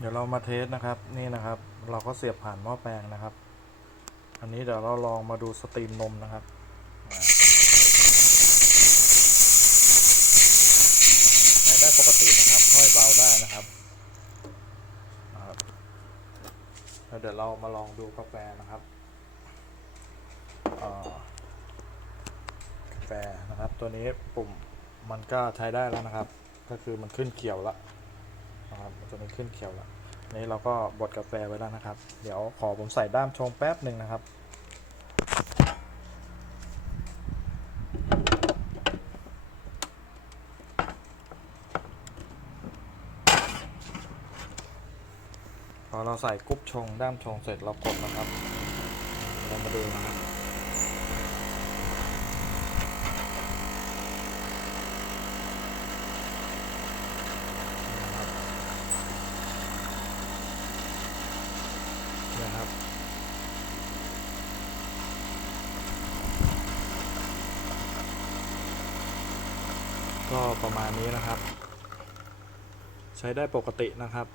เดี๋ยวเรามาเทสนะครับนี่นะครับ เราก็เสียบผ่านหม้อแปลงนะครับ อันนี้เดี๋ยวเราลองมาดูสตรีมนมนะครับใช้ได้ปกตินะครับค่อยเบาได้นะครับนะครับแล้วเดี๋ยวเรามาลองดูกาแฟนะครับกาแฟนะครับ ตัวนี้ปุ่มมันก็ใช้ได้แล้วนะครับ ก็คือมันขึ้นเขียวล้ว นะครับตันขึ้นเขียวแล้วนนี้เราก็บดกาแฟไว้แล้วนะครับ เดี๋ยวขอผมใส่ด้ามชงแป๊บหนึ่งนะครับพอเราใส่กุ๊บชงด้ามชงเสร็จเรากดนะครับเรามาดูนะครับ นะครับก็ประมาณนี้นะครับ ใช้ได้ปกตินะครับ